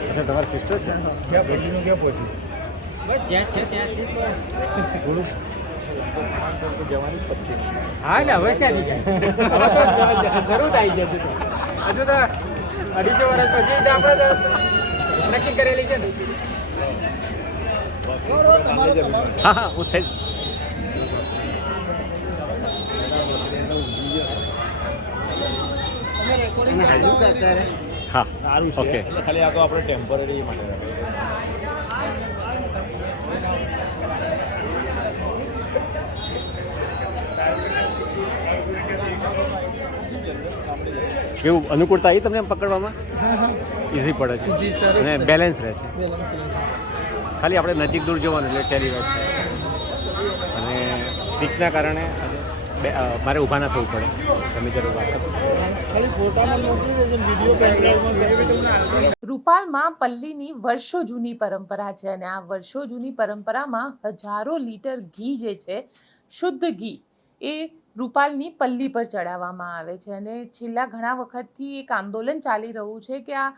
અચ્છા, તમારી સિસ્ટર છે? ક્યાં પહોંચ્યું ક્યાં પહોંચ્યું? બસ જ્યાં છે ત્યાંથી તો થોડુંક જવાની પચ્ચી. હા ને હવે ક્યાંથી જાય શરૂ થઈ જતું હજુ તો 250 વર્ષ પછી તો આપણે તો નક્કી કરેલી છે ને. હા હા, હું સહેજ હા સારું છે ઓકે. એટલે ખાલી આ તો આપણે ટેમ્પરરી માટે રાખીએ. કેવું અનુકૂળતા આવી તમને પકડવામાં? ઇઝી પડે છે અને બેલેન્સ રહે છે. ખાલી આપણે નજીક દૂર જવાનું એટલે ટેલીવાઇઝ થાય, અને સ્ટીકના કારણે મારે ઊભા ના થવું પડે. તમે જરૂર વાત કરો. ખાલી ફોટામાં મોકલી દેજો ને વિડીયો પેનડ્રાઈવમાં કરી દેજો. રૂપાલમાં પલ્લીની વર્ષો જૂની પરંપરા છે, અને આ વર્ષો જૂની પરંપરામાં હજારો લીટર ઘી જે છે, શુદ્ધ ઘી, એ રૂપાલની પલ્લી પર ચડાવવામાં આવે છે. અને છેલ્લા ઘણા વખતથી એક આંદોલન ચાલી રહ્યું છે કે આ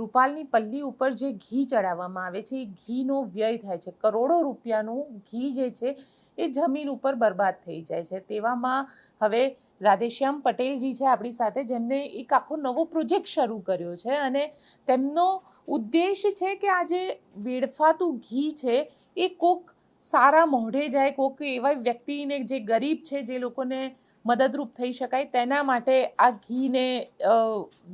રૂપાલની પલ્લી ઉપર જે ઘી ચડાવવામાં આવે છે એ ઘીનો વ્યય થાય છે. કરોડો રૂપિયાનું ઘી જે છે એ જમીન ઉપર બરબાદ થઈ જાય છે. તેવામાં હવે રાધેશ્યામ પટેલજી છે આપણી સાથે, જેમને એક આખો નવો પ્રોજેક્ટ શરૂ કર્યો છે, અને તેમનો ઉદ્દેશ છે કે આ જે વેડફાતું ઘી છે એ કોક સારા મોઢે જાય, કોક એવા વ્યક્તિને જે ગરીબ છે, જે લોકોને મદદરૂપ થઈ શકાય, તેના માટે આ ઘીને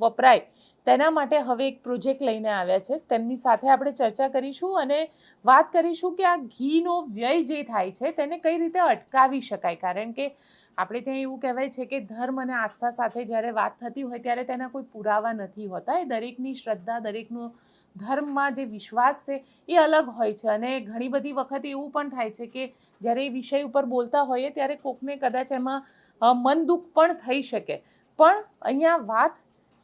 વપરાય, તેના માટે હવે એક પ્રોજેક્ટ લઈને આવ્યા છે. તેમની સાથે આપણે ચર્ચા કરીશું અને વાત કરીશું કે આ ઘીનો વ્યય જે થાય છે તેને કઈ રીતે અટકાવી શકાય. કારણ કે આપણે ત્યાં એવું કહેવાય છે કે ધર્મ અને આસ્થા સાથે જ્યારે વાત થતી હોય ત્યારે તેના કોઈ પુરાવા નથી હોતા. એ દરેકની શ્રદ્ધા, દરેકનું ધર્મમાં જે વિશ્વાસ છે એ અલગ હોય છે. અને ઘણી બધી વખત એવું પણ થાય છે કે જ્યારે એ વિષય ઉપર બોલતા હોઈએ ત્યારે કોકને કદાચ એમાં મન દુઃખ પણ થઈ શકે. પણ અહીંયા વાત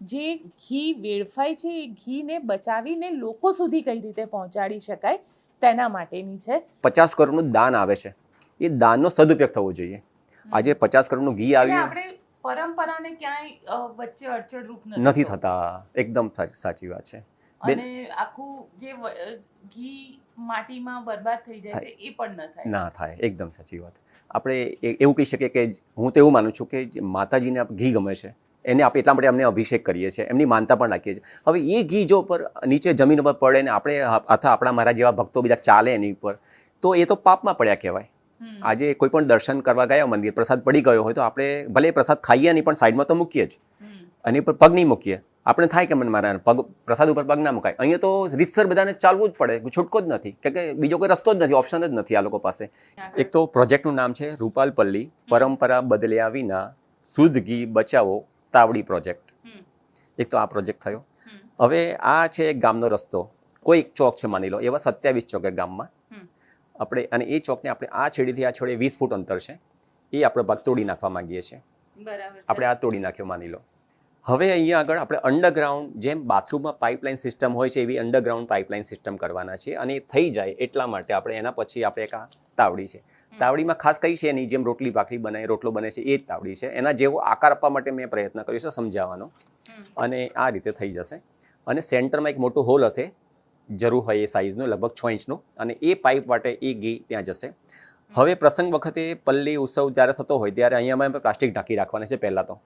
જે ઘી વેડફાય છે એ ઘીને બચાવીને લોકો સુધી કઈ રીતે પહોંચાડી શકાય તેના માટેની છે. 50 કરોડનું દાન આવે છે, એ દાનનો સદુપયોગ થવો જોઈએ. આજે 50 કરોડનું ઘી આવ્યું, આપણે પરંપરાને ક્યાંય વચ્ચે અડચણરૂપ નથી થતા. એકદમ સાચી વાત છે. અને આખું જે ઘી માટીમાં બરબાદ થઈ જાય છે એ પણ ના થાય. એકદમ સાચી વાત. આપણે એવું કહી શકીએ કે હું તો એવું માનું છું કે જે માતાજીને ઘી ગમે છે એને આપણે એટલા માટે અમને અભિષેક કરીએ છીએ, એમની માનતા પણ રાખીએ છીએ. હવે એ ઘી જો ઉપર નીચે જમીન ઉપર પડે ને આપણે અથવા આપણા મારા જેવા ભક્તો બીજા ચાલે એની ઉપર, તો એ તો પાપમાં પડ્યા કહેવાય. આજે કોઈ પણ દર્શન કરવા ગયા મંદિર, પ્રસાદ પડી ગયો હોય તો આપણે ભલે પ્રસાદ ખાઈએ નહીં પણ સાઈડમાં તો મૂકીએ જ, અને પર પગ નહીં મૂકીએ. આપણે થાય કે મને મારા પગ પ્રસાદ ઉપર પગ ના મુકાય. અહીંયા તો રીતસર બધાને ચાલવું જ પડે, છૂટકો જ નથી, કે બીજો કોઈ રસ્તો જ નથી, ઓપ્શન જ નથી આ લોકો પાસે. એક તો પ્રોજેક્ટનું નામ છે રૂપાલ પલ્લી પરંપરા બદલ્યા વિના શુદ્ધ ઘી બચાવો તાવડી પ્રોજેક્ટ. એક તો આ પ્રોજેક્ટ થયો. હવે આ છે એક ગામનો રસ્તો, કોઈ એક ચોક છે માની લો, એવા 27 ચોક ગામમાં આપણે, અને એ ચોકને આપણે આ છેડીથી આ છેડે 20 ફૂટ અંતર છે, એ આપણે ભાગ તોડી નાખવા માંગીએ છીએ. આપણે આ તોડી નાખ્યો માની લો. હવે અહીંયા આગળ આપણે અંડરગ્રાઉન્ડ, જેમ બાથરૂમમાં પાઇપલાઇન સિસ્ટમ હોય છે એવી અંડરગ્રાઉન્ડ પાઇપલાઇન સિસ્ટમ કરવાના છે. અને એ થઈ જાય એટલા માટે આપણે એના પછી આપણે એક આ તાવડી છે. તાવડીમાં ખાસ કઈ છે એની જેમ રોટલી ભાખરી બનાવી, રોટલો બને છે, એ જ તાવડી છે. એના જેવો આકાર આપવા માટે મેં પ્રયત્ન કર્યો છે સમજાવવાનો, અને આ રીતે થઈ જશે. અને સેન્ટરમાં એક મોટો હોલ હશે, જરૂર હોય એ સાઇઝનો, લગભગ 6 ઇંચનો, અને એ પાઇપ માટે એ ઘી ત્યાં જશે. હવે પ્રસંગ વખતે પલ્લી ઉત્સવ જ્યારે થતો હોય ત્યારે અહીંયા અમે પ્લાસ્ટિક ઢાંકી રાખવાના છે પહેલાં તો,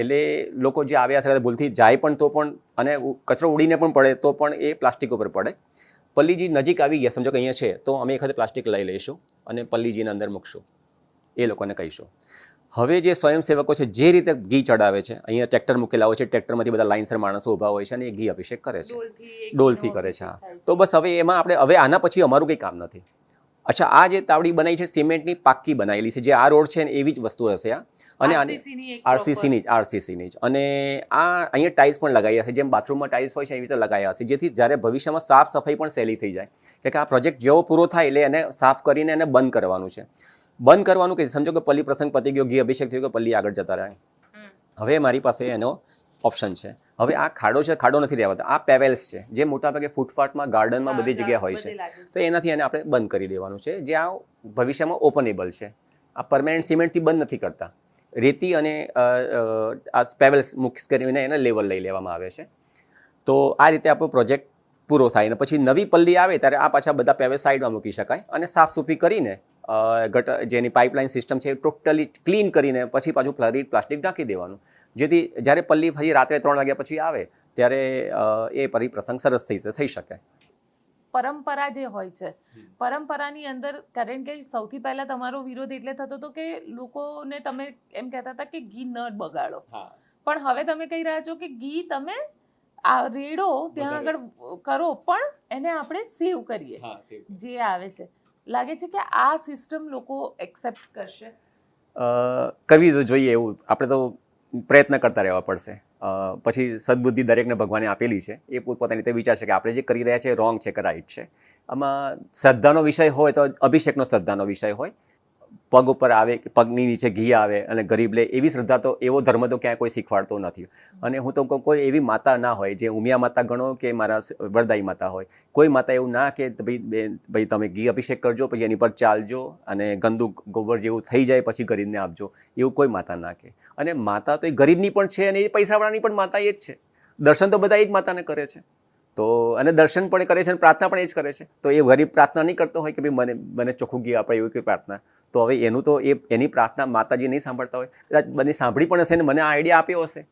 એટલે લોકો જે આવ્યા છે ભૂલથી જાય પણ તો પણ, અને કચરો ઉડીને પણ પડે તો પણ એ પ્લાસ્ટિક ઉપર પડે. પલ્લીજી નજીક આવી ગયા, સમજો કે અહીંયા છે તો અમે એખાદે પ્લાસ્ટિક લઈ લઈશું અને પલ્લીજીને અંદર મૂકશું, એ લોકોને કહીશું. હવે જે સ્વયંસેવકો છે જે રીતે ઘી ચડાવે છે, અહીંયા ટ્રેક્ટર મૂકેલા હોય છે, ટ્રેક્ટરમાંથી બધા લાઇનસર માણસો ઊભા હોય છે અને એ ઘી અભિષેક કરે છે, ડોલથી કરે છે. હા, તો બસ હવે એમાં આપણે હવે આના પછી અમારું કંઈ કામ નથી. અચ્છા, આ જે તાવડી બનાવી છે સિમેન્ટની પાક્કી બનાવેલી છે, જે આ રોડ છે ને એવી જ વસ્તુ હશે આ. અને આરસીસીની જ. અને આ અહીંયા ટાઇલ્સ પણ લગાવ્યા હશે, જેમ બાથરૂમમાં ટાઇલ્સ હોય છે એવી રીતે લગાવ્યા હશે, જેથી જ્યારે ભવિષ્યમાં સાફ સફાઈ પણ સહેલી થઈ જાય. કે આ પ્રોજેક્ટ જેવો પૂરો થાય એટલે એને સાફ કરીને એને બંધ કરવાનું છે. બંધ કરવાનું કે સમજો કે પલ્લી પ્રસંગ પતી ગયો, ઘી અભિષેક થયો, કે પલ્લી આગળ જતા રહે. હવે મારી પાસે એનો ઓપ્શન છે. હવે આ ખાડો છે, ખાડો નથી રહેવાતા. આ પેવેલ્સ છે, જે મોટાભાગે ફૂટપાથમાં, ગાર્ડનમાં બધી જગ્યાએ હોય છે. તો એનાથી એને આપણે બંધ કરી દેવાનું છે, જે આ ભવિષ્યમાં ઓપનેબલ છે. આ પરમેનન્ટ સિમેન્ટથી બંધ નથી કરતા. રેતી અને આ પેવેલ્સ મિક્સ કરીને એને લેવલ લઈ લેવામાં આવે છે. તો આ રીતે આપણો પ્રોજેક્ટ પૂરો થાય. અને પછી નવી પલ્લી આવે ત્યારે આ પાછા બધા પેવેલ સાઈડમાં મૂકી શકાય અને સાફ સૂફી કરીને ગટર જેની પાઇપલાઇન સિસ્ટમ છે એ ટોટલી ક્લીન કરીને પછી પાછું ફ્લરીડ પ્લાસ્ટિક ઢાંકી દેવાનું, જેથી જ્યારે પલ્લી ફરી રાત્રે 3 વાગ્યા પછી આવે ત્યારે એ પરિપ્રસંગ સરસ થઈ શકે. પરંપરા જે હોય છે, પરંપરાની અંદર કારણ કે સૌથી પહેલા તમારો વિરોધ એટલે થતો હતો કે લોકોને તમે એમ કહેતા હતા કે ઘી ન બગાડો, પણ હવે તમે કહી રહ્યા છો કે ઘી તમે આ રેડો ત્યાં આગળ કરો, પણ એને આપણે સેવ કરીએ જે આવે છે. લાગે છે કે આ સિસ્ટમ લોકો એક્સેપ્ટ કરશે? કરવી તો જોઈએ, એવું આપણે તો પ્રયત્ન કરતા રહેવા પડશે. પછી સદબુદ્ધિ દરેકને ભગવાને આપેલી છે, એ પોતપોતાની રીતે વિચારશે કે આપણે જે કરી રહ્યા છીએ રોંગ છે કે રાઈટ છે. આમાં શ્રદ્ધાનો વિષય હોય તો અભિષેકનો શ્રદ્ધાનો વિષય હોય, પગ ઉપર આવે, પગની નીચે ઘી આવે અને ગરીબ લે, એવી શ્રદ્ધા તો, એવો ધર્મ તો ક્યાંય કોઈ શીખવાડતો નથી. અને હું તો કહું, કોઈ એવી માતા ના હોય, જે ઉમિયા માતા ગણો કે મારા વરદાઈ માતા હોય, કોઈ માતા એવું ના કે ભાઈ તમે ઘી અભિષેક કરજો, પછી એની પર ચાલજો અને ગંદુ ગોબર જેવું થઈ જાય પછી ગરીબને આપજો, એવું કોઈ માતા ના કહે. અને માતા તો એ ગરીબની પણ છે અને એ પૈસાવાળાની પણ માતા એ જ છે. દર્શન તો બધા એ જ માતાને કરે છે. તો અને દર્શન પણ કરે છે અને પ્રાર્થના પણ એ જ કરે છે. તો એ ગરીબ પ્રાર્થના નહીં કરતો હોય કે ભાઈ મને ચોખ્ખું ઘી આપે, એવી કોઈ પ્રાર્થના. તો હવે એનું તો એની પ્રાર્થના માતાજી નહીં સાંભળતા હોય, કદાચ બને સાંભળી પણ હશે ને મને આ આઈડિયા આપ્યો હશે.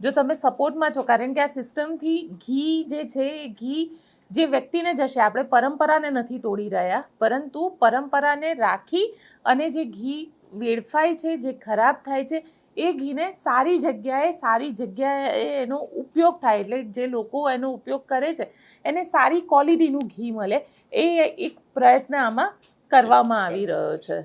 જો તમે સપોર્ટમાં છો, કારણ કે આ સિસ્ટમથી ઘી જે છે એ ઘી જે વ્યક્તિને જશે, આપણે પરંપરાને નથી તોડી રહ્યા, પરંતુ પરંપરાને રાખી અને જે ઘી વેડફાય છે, જે ખરાબ થાય છે, એ ઘીને સારી જગ્યાએ એનો ઉપયોગ થાય, એટલે જે લોકો એનો ઉપયોગ કરે છે એને સારી ક્વોલિટીનું ઘી મળે, એ એક પ્રયત્ન આમાં કરવામાં આવી રહ્યો છે.